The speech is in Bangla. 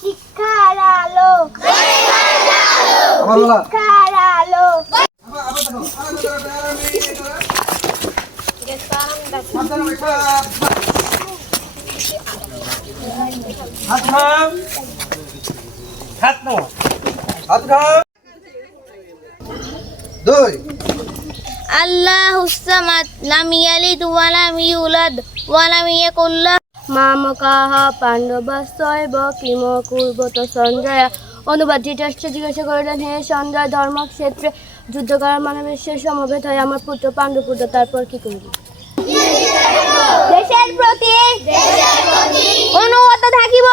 শিক্ষার আলো শিক্ষার আলো। আল্লাহুস সামাদ লাম ইয়ালিদ ওয়া লাম ইউলাদ ওয়া লাম ইয়াকুল লাহু মামকাহ পাণ্ডবস্তয়ব কিম কুর্বত সঞ্জয়। অনুবাদ ধৃতরাষ্ট্র জিজ্ঞাসা করিলেন, হে সঞ্জয়, ধর্মক্ষেত্রে যুদ্ধ করার মানবেশ্বর সমবেত হয় আমার পুত্র পাণ্ডুপুত্র, তারপর কি করিল? দেশের প্রতি অনুগত থাকিব।